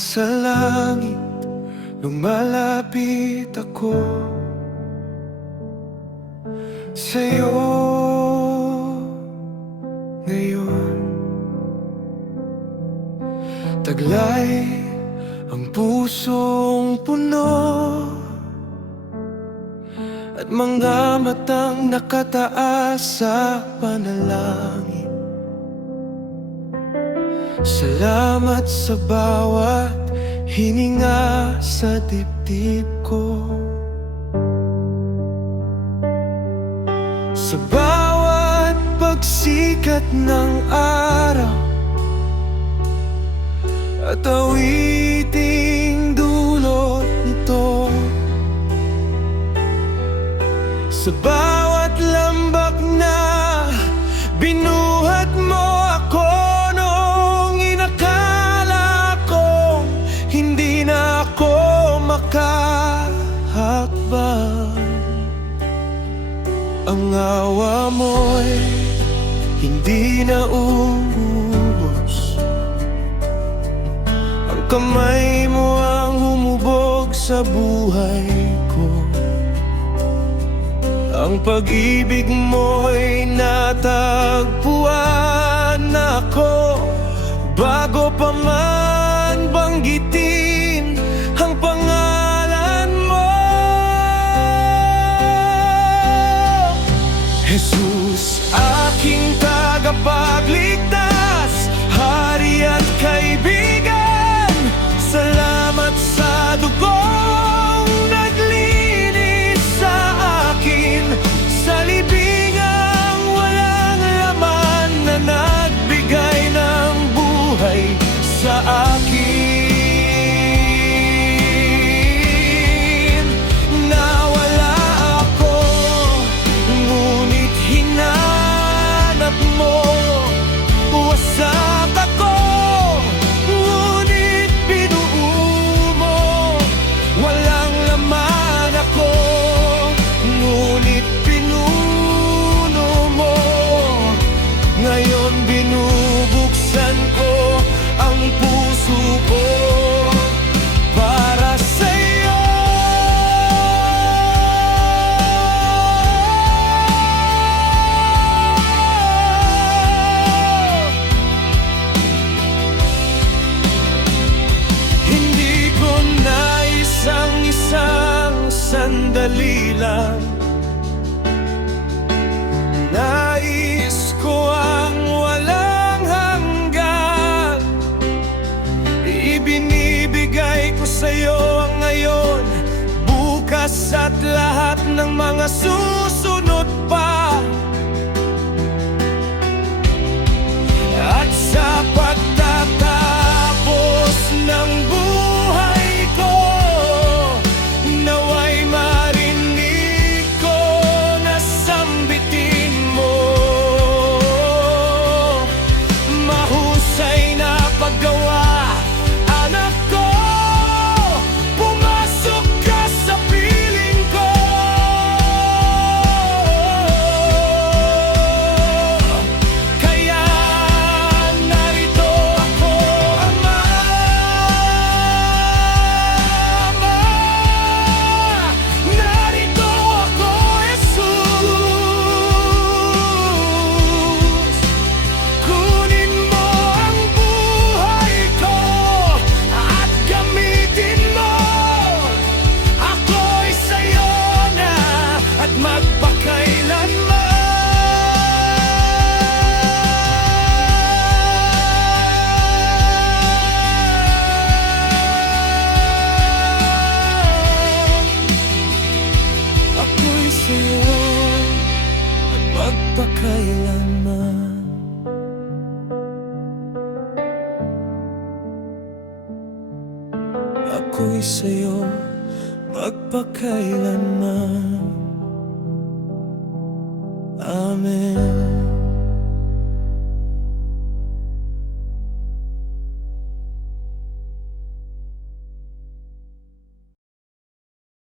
sa langit, lumalapit ako sa'yo ngayon. Taglay ang pusong puno at mga matang nakataas sa panalangin. Salamat sa bawat hininga sa dibdib ko, sa bawat pagsikat ng araw at awiting dulot nito, sa bawat lambak na binuhat mo ako noong inakala kong hindi na ako makahakbang. Ang awa mo'y hindi na ubos, ang kamay mo ang humubog sa buhay ko. Ang pag-ibig mo'y natagpuan ako bago pa man banggitin ang pangalan mo. Jesus, aking tagapagligtas, hari at kaibigan, salamat sa dugong naglinis sa akin, sa libingang walang laman na nagbigay ng buhay sa akin. Nawala ako, ngunit hinanap mo. Wasak ako, ngunit binuo mo. Walang laman ako, ngunit pinuno mo. Ngayon binubuksan ko ang puso ko para sa'yo. Hindi ko nais ang isang sandali lang, nais ko ang walang hanggan. Ibinibigay ko sa'yo ang ngayon, bukas at lahat ng mga susunod pa. At sa pagtatapos ng buhay ko, naway marinig ko na sambitin mo. Mahusay na paggawa, anak ko, pumasok ka sa piling ko. Kaya narito ako, Ama. Narito ako, Jesus. Kunin mo ang buhay ko at gamitin mo. Ako'y sa'yo na at magpakailanman. Ako'y sa'yo at magpakailanman. Ako'y sa'yo magpakailanman. Amen.